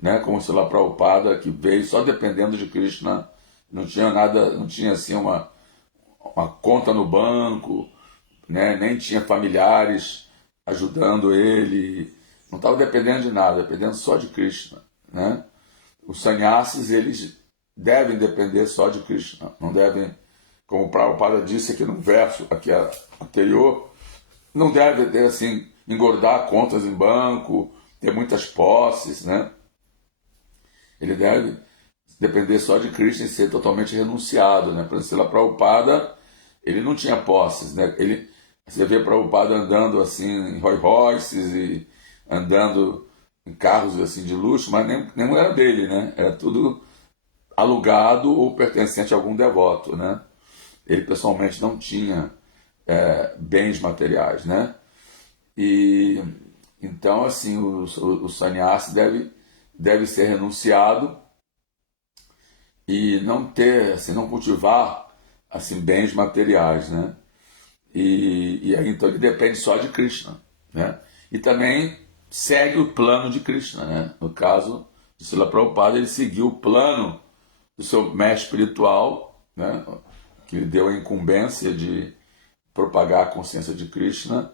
né, como se lá Prabhupada, que veio só dependendo de Krishna, não tinha nada, não tinha assim uma conta no banco, né, nem tinha familiares ajudando ele, não estava dependendo de nada, dependendo só de Krishna, né? Os sannyasis, eles devem depender só de Krishna, não devem, como o Prabhupada disse aqui no verso aqui anterior, não deve ter assim, engordar contas em banco, ter muitas posses, né? Ele deve depender só de Krishna e ser totalmente renunciado, né? Para ser Prabhupada, ele não tinha posses, né? Você vê Prabhupada andando assim em Rolls Royces e andando em carros assim de luxo, mas nem era dele, né? Era tudo alugado ou pertencente a algum devoto, né? Ele pessoalmente não tinha bens materiais, né? E então assim o sannyasi deve ser renunciado e não ter, assim, não cultivar assim bens materiais, né? E aí então ele depende só de Krishna, né? E também segue o plano de Krishna, né? No caso de Srila Prabhupada, ele seguiu o plano do seu mestre espiritual, né? Que lhe deu a incumbência de propagar a consciência de Krishna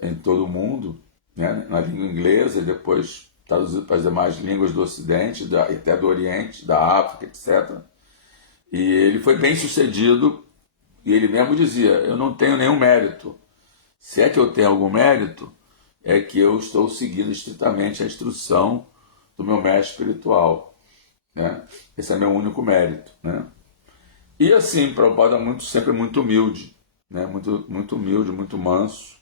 em todo o mundo, né? Na língua inglesa e depois traduzido para as demais línguas do Ocidente, até do Oriente, da África, etc. E ele foi bem sucedido, e ele mesmo dizia, eu não tenho nenhum mérito. Se é que eu tenho algum mérito, é que eu estou seguindo estritamente a instrução do meu mestre espiritual, né? Esse é meu único mérito, né? E assim, Prabhupada sempre muito humilde, né? Muito humilde, muito manso,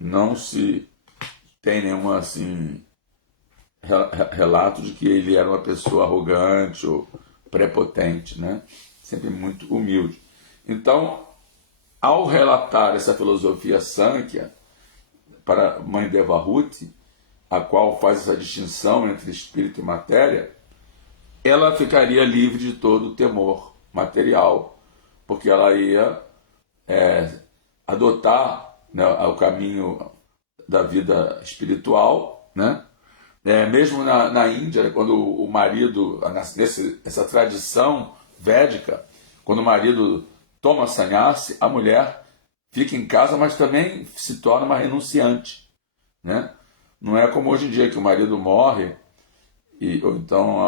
não se tem nenhuma assim relato de que ele era uma pessoa arrogante ou prepotente, né? Sempre muito humilde. Então, ao relatar essa filosofia Sankhya para a mãe Devahuti, a qual faz essa distinção entre espírito e matéria, ela ficaria livre de todo o temor material, porque ela ia adotar, né, o caminho da vida espiritual, né? Mesmo na Índia, quando o marido, essa tradição védica, quando o marido toma sannyasi, a mulher fica em casa, mas também se torna uma renunciante, né? Não é como hoje em dia, que o marido morre, ou então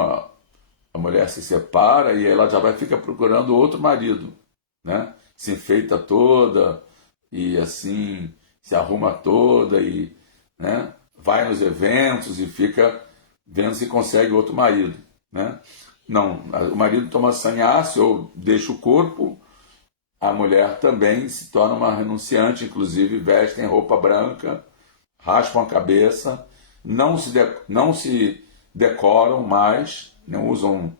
a mulher se separa e ela já vai ficar procurando outro marido, né? Se enfeita toda e assim se arruma toda e, né, vai nos eventos e fica vendo se consegue outro marido, né? Não, o marido toma sannyasi ou deixa o corpo, a mulher também se torna uma renunciante, inclusive vestem roupa branca, raspam a cabeça, não se decoram mais, não usam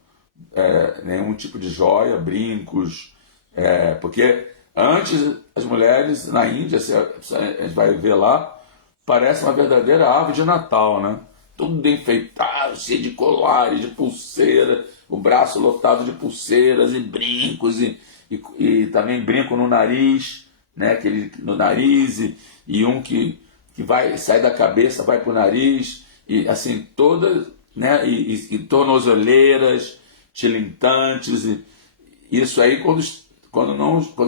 nenhum tipo de joia, brincos, porque antes as mulheres na Índia, a gente vai ver lá, parece uma verdadeira árvore de Natal, né? Tudo enfeitado, cheio de colares, de pulseira, o braço lotado de pulseiras e brincos, e também brinco no nariz, né? No nariz, e um que vai sai da cabeça, vai para o nariz, e assim, todas, né? E tornozeleiras, tilintantes, e isso aí quando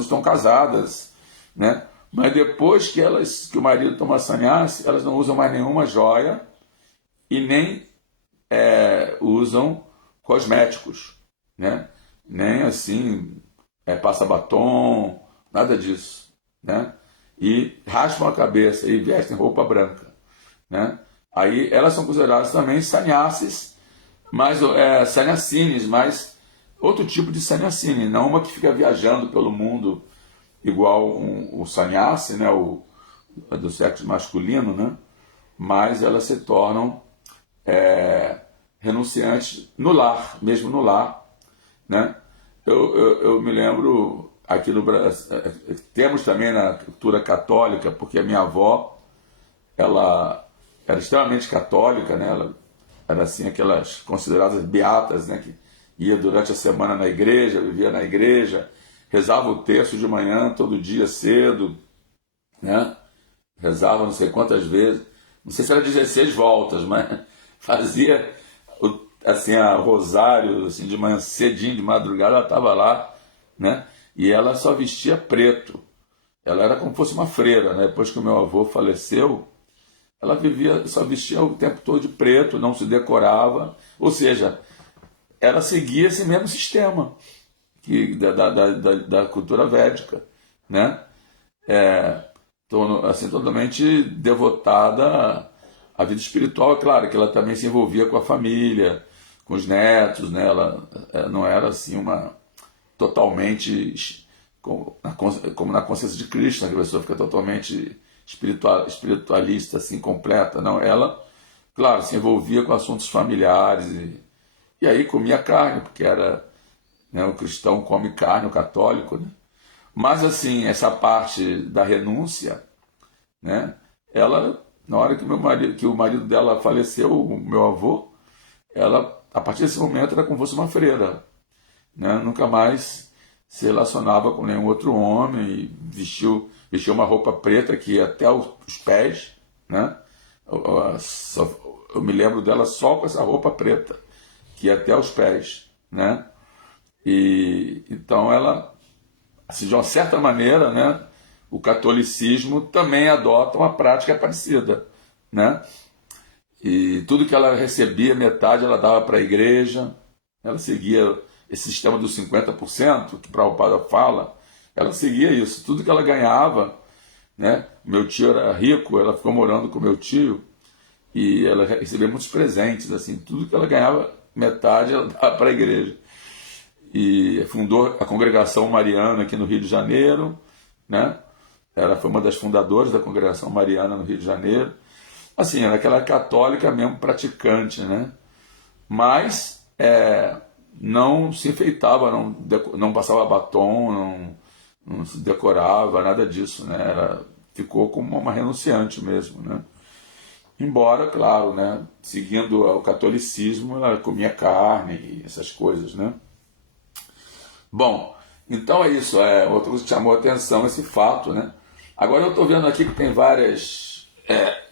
estão casadas, né? Mas depois que o marido toma sannyasi, elas não usam mais nenhuma joia e nem usam cosméticos, né? Nem assim passa batom, nada disso, né? E raspam a cabeça e vestem roupa branca, né? Aí elas são consideradas também sannyasis, mas sannyasinis, mas outro tipo de sannyasini, não uma que fica viajando pelo mundo igual o sannyasi, né, do sexo masculino, né, mas elas se tornam renunciantes no lar, mesmo no lar, né. Eu me lembro aqui no Brasil, temos também na cultura católica, porque a minha avó, ela era extremamente católica, né, ela era assim, aquelas consideradas beatas, né, que ia durante a semana na igreja, vivia na igreja, rezava o terço de manhã todo dia cedo, né? Rezava não sei quantas vezes, não sei se era 16 voltas, mas fazia assim, a rosário assim, de manhã cedinho, de madrugada, ela estava lá, né? E ela só vestia preto. Ela era como se fosse uma freira, né? Depois que o meu avô faleceu, ela só vestia o tempo todo de preto, não se decorava, ou seja, ela seguia esse mesmo sistema da cultura védica, né? Assim, totalmente devotada à vida espiritual. É claro que ela também se envolvia com a família, com os netos, né? Ela não era assim totalmente como na consciência de Krishna, que a pessoa fica totalmente espiritualista, assim, completa. Não, ela, claro, se envolvia com assuntos familiares e aí comia carne, porque era, né, o cristão come carne, o católico, né? Mas assim, essa parte da renúncia, né, ela, na hora que o marido dela faleceu, o meu avô, ela, a partir desse momento, era como se fosse uma freira, né? Nunca mais se relacionava com nenhum outro homem, e vestiu uma roupa preta que ia até os pés, né? Eu me lembro dela só com essa roupa preta que ia até os pés, né? E então ela, assim, de uma certa maneira, né, o catolicismo também adota uma prática parecida, né? E tudo que ela recebia, metade ela dava para a igreja, ela seguia esse sistema dos 50%, que Prabhupada fala, ela seguia isso, tudo que ela ganhava, né? Meu tio era rico, ela ficou morando com meu tio, e ela recebia muitos presentes, assim, tudo que ela ganhava, metade ela dava para a igreja. E fundou a Congregação Mariana aqui no Rio de Janeiro, né? Ela foi uma das fundadoras da Congregação Mariana no Rio de Janeiro. Assim, era aquela católica mesmo praticante, né? Mas não se enfeitava, não passava batom, não se decorava, nada disso, né? Ficou como uma renunciante mesmo, né? Embora, claro, né, seguindo o catolicismo, ela comia carne e essas coisas, né? Bom, então é isso. Outra coisa que chamou a atenção esse fato, né? Agora eu estou vendo aqui que tem vários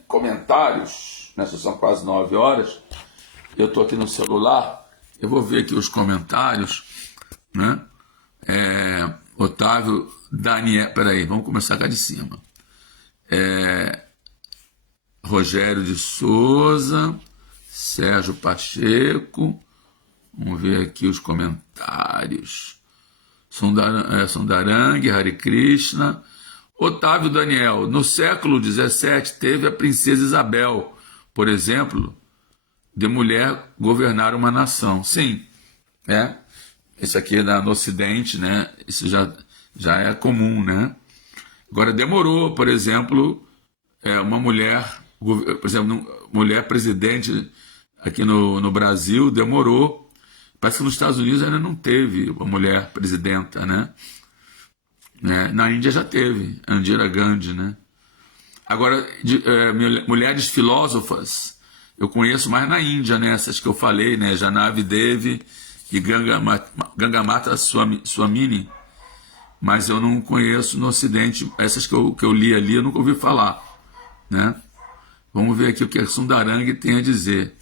comentários, né? São quase 9 horas. Eu estou aqui no celular. Eu vou ver aqui os comentários, né? Otávio Daniel, peraí, vamos começar cá de cima. Rogério de Souza, Sérgio Pacheco, vamos ver aqui os comentários. Sundarangue, Hare Krishna. Otávio Daniel, no século XVII teve a princesa Isabel, por exemplo, de mulher governar uma nação. Sim, isso aqui no Ocidente, né? Isso já é comum, né? Agora demorou, por exemplo, uma mulher, por exemplo, mulher presidente aqui no Brasil, demorou. Parece que nos Estados Unidos ainda não teve uma mulher presidenta, né? Na Índia já teve, Indira Gandhi, né? Agora, mulheres filósofas, eu conheço mais na Índia, né? Essas que eu falei, né? Janavi Devi e Gangamata Swamini, mas eu não conheço no Ocidente, essas que eu li ali, eu nunca ouvi falar, né? Vamos ver aqui o que a Sundarangue tem a dizer.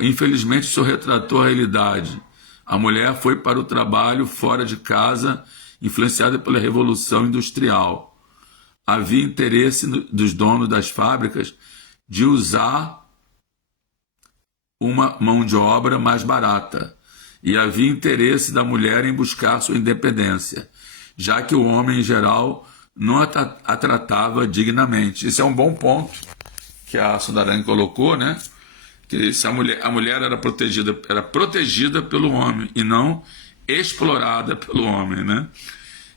Infelizmente, o senhor retratou a realidade. A mulher foi para o trabalho fora de casa, influenciada pela Revolução Industrial. Havia interesse dos donos das fábricas de usar uma mão de obra mais barata. E havia interesse da mulher em buscar sua independência, já que o homem, em geral, não a tratava dignamente. Esse é um bom ponto que a Sundarangue colocou, né? Que se a mulher era protegida pelo homem e não explorada pelo homem, né?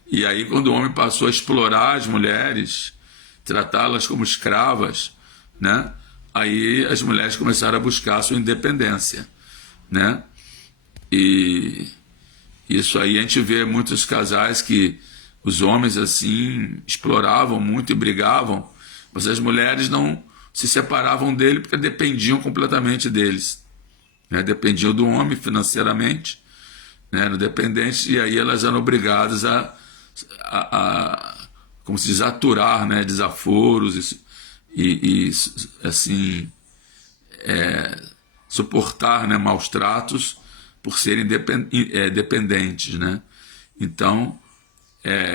E aí, quando o homem passou a explorar as mulheres, tratá-las como escravas, né? Aí as mulheres começaram a buscar a sua independência, né? E isso aí a gente vê muitos casais que os homens assim exploravam muito e brigavam, mas as mulheres não se separavam dele porque dependiam completamente deles, né? Dependiam do homem financeiramente, né? Eram dependentes, e aí elas eram obrigadas a como se diz, aturar, né? Desaforos e assim suportar, né? Maus tratos por serem dependentes, né? Então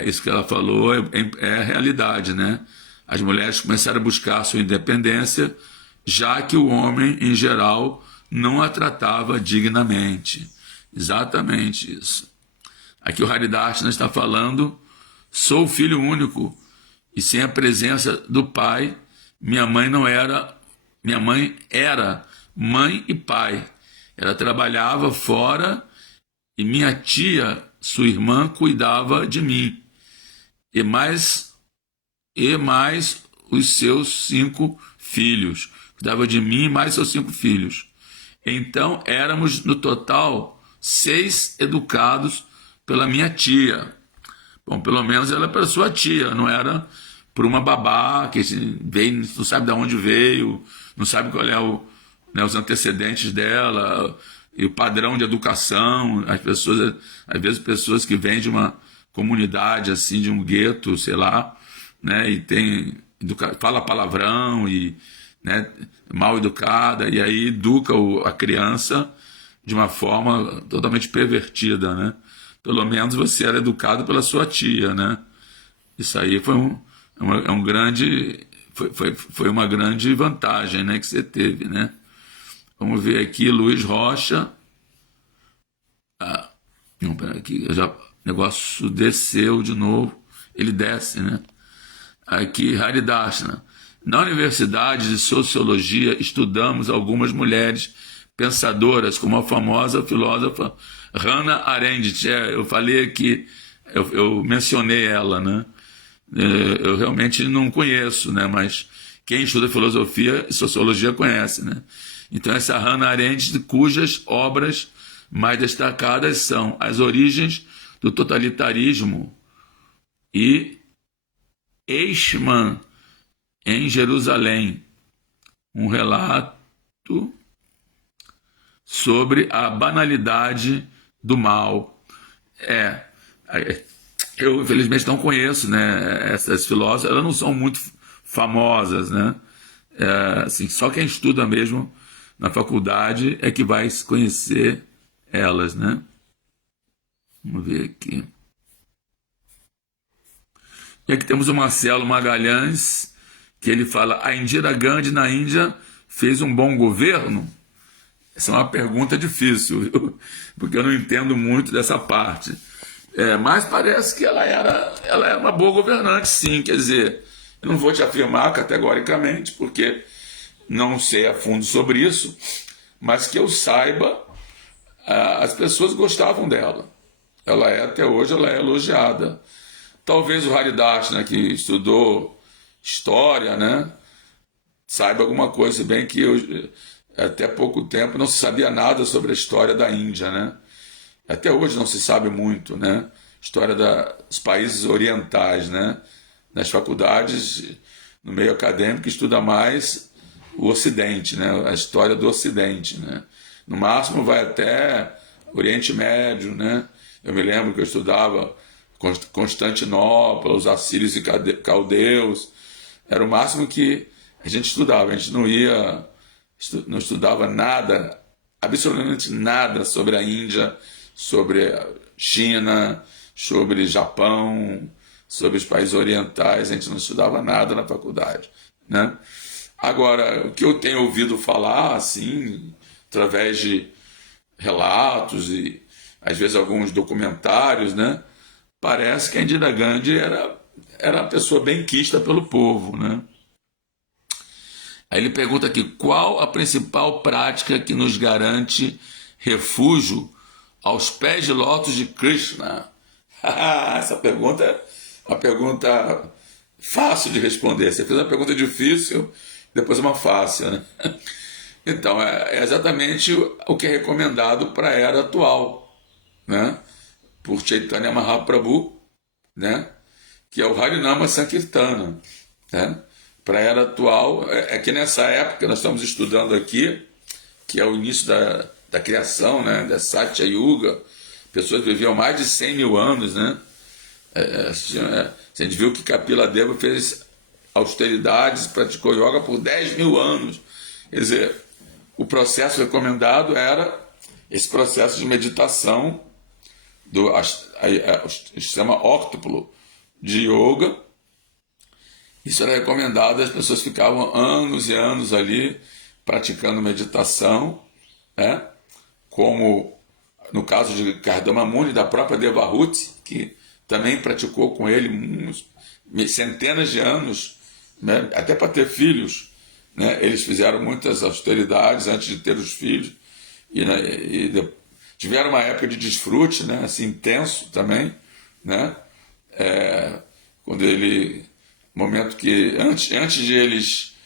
isso que ela falou é a realidade, né? As mulheres começaram a buscar a sua independência, já que o homem, em geral, não a tratava dignamente. Exatamente isso. Aqui o Haridarshana está falando: sou filho único, e sem a presença do pai, minha mãe era mãe e pai. Ela trabalhava fora e minha tia, sua irmã, cuidava de mim. E mais os seus 5 filhos. Cuidava de mim e mais seus 5 filhos. Então, éramos, no total, 6 educados pela minha tia. Bom, pelo menos ela pela sua tia, não era por uma babá que veio, não sabe de onde veio, não sabe qual é os antecedentes dela, e o padrão de educação. As pessoas, às vezes, pessoas que vêm de uma comunidade, assim, de um gueto, sei lá, né, e fala palavrão e, né, mal educada, e aí educa a criança de uma forma totalmente pervertida, né? Pelo menos você era educado pela sua tia, né? Isso aí foi uma grande vantagem, né, que você teve, né? Vamos ver aqui, Luiz Rocha. Não, peraí, aqui, o negócio desceu de novo. Ele desce, né? Aqui, Haridarshana. Na Universidade de Sociologia, estudamos algumas mulheres pensadoras, como a famosa filósofa Hannah Arendt. Eu falei aqui, eu mencionei ela, né? Eu realmente não conheço, né? Mas quem estuda filosofia e sociologia conhece, né? Então, essa Hannah Arendt, cujas obras mais destacadas são As Origens do Totalitarismo e Eichmann em Jerusalém, um relato sobre a banalidade do mal. Eu infelizmente não conheço, né, essas filósofas, elas não são muito famosas, né? Assim, só quem estuda mesmo na faculdade é que vai conhecer elas, né? Vamos ver aqui. E aqui temos o Marcelo Magalhães, que ele fala: a Indira Gandhi na Índia fez um bom governo? Essa é uma pergunta difícil, viu? Porque eu não entendo muito dessa parte. Mas parece que ela é uma boa governante, sim. Quer dizer, eu não vou te afirmar categoricamente, porque não sei a fundo sobre isso, mas que eu saiba, as pessoas gostavam dela. Até hoje, ela é elogiada. Talvez o Haridas, né, que estudou história, né, saiba alguma coisa, se bem que até pouco tempo não se sabia nada sobre a história da Índia, né? Até hoje não se sabe muito, né? História dos países orientais, né? Nas faculdades, no meio acadêmico, estuda mais o Ocidente, né? A história do Ocidente, né? No máximo vai até Oriente Médio, né? Eu me lembro que eu estudava Constantinopla, os assírios e caldeus. Era o máximo que a gente estudava. A gente não estudava nada, absolutamente nada sobre a Índia, sobre a China, sobre Japão, sobre os países orientais. A gente não estudava nada na faculdade, né? Agora, o que eu tenho ouvido falar, assim, através de relatos e às vezes alguns documentários, né? Parece que a Indira Gandhi era uma pessoa bem quista pelo povo, né? Aí ele pergunta aqui: qual a principal prática que nos garante refúgio aos pés de lótus de Krishna? Essa pergunta é uma pergunta fácil de responder. Você fez uma pergunta difícil, depois uma fácil, né? Então, é exatamente o que é recomendado para a era atual, né? Por Chaitanya Mahaprabhu, né? Que é o Harinama Sankirtana, né? Para a era atual, que nessa época nós estamos estudando aqui, que é o início da criação, né? Da Satya Yuga, pessoas viviam mais de 100 mil anos, né? A gente viu que Kapila Deva fez austeridades, praticou yoga por 10 mil anos. Quer dizer, o processo recomendado era esse processo de meditação do sistema óctuplo de yoga. Isso era recomendado, as pessoas ficavam anos e anos ali praticando meditação, né? Como no caso de Kardama Muni, da própria Devahuti, que também praticou com ele centenas de anos, né? Até para ter filhos, né? Eles fizeram muitas austeridades antes de ter os filhos tiveram uma época de desfrute, né? Assim, intenso também, né? Quando momento que antes de eles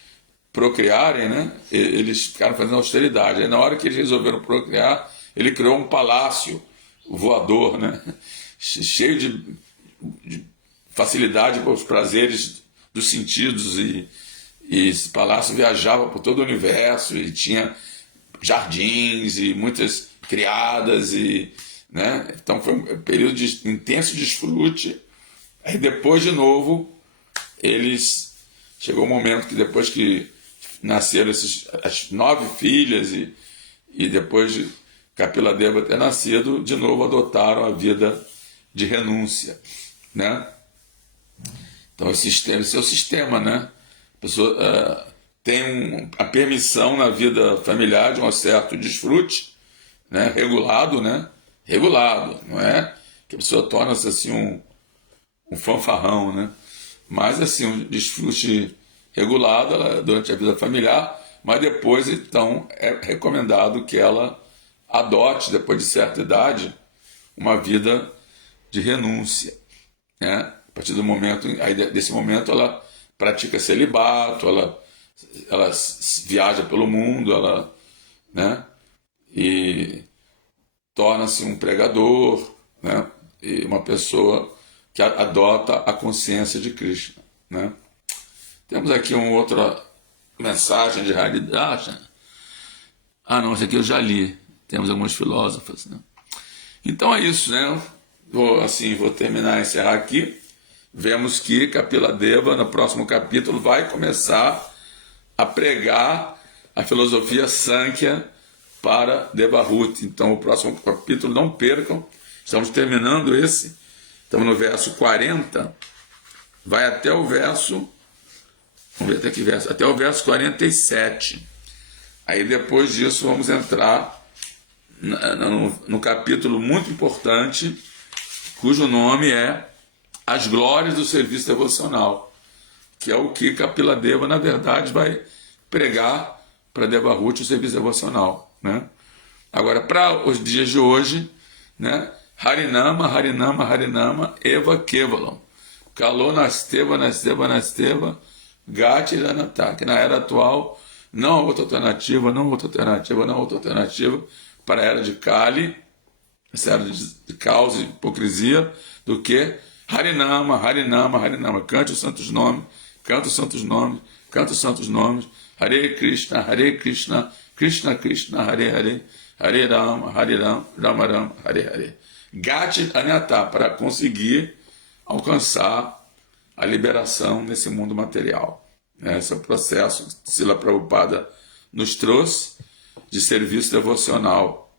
procriarem, né? Eles ficaram fazendo austeridade. Aí na hora que eles resolveram procriar, ele criou um palácio voador, né? Cheio de facilidade para os prazeres dos sentidos, e esse palácio viajava por todo o universo e tinha jardins e muitas criadas, né? Então foi um período de intenso desfrute. Aí depois, de novo, chegou um momento que depois que nasceram as 9 filhas e depois de Kapila Deva ter nascido, de novo adotaram a vida de renúncia, né? Então esse é o sistema, né? A pessoa tem a permissão na vida familiar de um certo desfrute, né? Regulado, né? Regulado, não é que a pessoa torna-se assim um fanfarrão, né? Mas assim, um desfrute regulado durante a vida familiar, mas depois então é recomendado que ela adote, depois de certa idade, uma vida de renúncia, né? A partir desse momento ela pratica celibato, ela ela viaja pelo mundo, ela, né, e torna-se um pregador, né, e uma pessoa que adota a consciência de Krishna, né. Temos aqui uma outra mensagem de realidade. Ah, não, esse aqui eu já li. Temos alguns filósofos, né. Então é isso, né. Vou terminar e encerrar aqui. Vemos que Kapila Deva, no próximo capítulo, vai começar a pregar a filosofia Sankhya para Devahuti. Então, o próximo capítulo, não percam, estamos terminando esse, estamos no verso 40, vai até o verso, vamos ver até que verso, até o verso 47. Aí depois disso vamos entrar no capítulo muito importante, cujo nome é As Glórias do Serviço Devocional, que é o que Kapila Deva, na verdade, vai pregar para Devahuti o serviço devocional, né? Agora, para os dias de hoje, né? Harinama, Harinama, Harinama, Eva Kevalam. Kalo Nasteva, Nasteva, Nasteva, Gati Ranata. Que na era atual, não há outra alternativa, não há outra alternativa, não há outra alternativa para a era de Kali, essa era de caos e hipocrisia, do que Harinama, Harinama, Harinama. Cante os santos nomes, canta os santos nomes, canta os santos nomes. Hare Krishna, Krishna Krishna, Hare Hare, Hare Rama, Rama Rama, Hare Hare. Gati Anyata, para conseguir alcançar a liberação nesse mundo material. Esse é o processo que Srila Prabhupada nos trouxe de serviço devocional,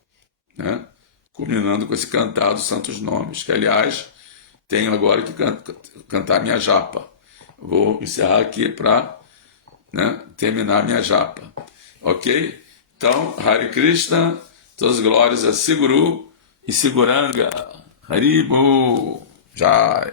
né? Culminando com esse cantar dos santos nomes, que aliás tenho agora que cantar minha japa. Vou encerrar aqui para, né, terminar minha japa. Ok? Então, Hare Krishna, todas as glórias a Siguru e Siguranga. Haribo Jai.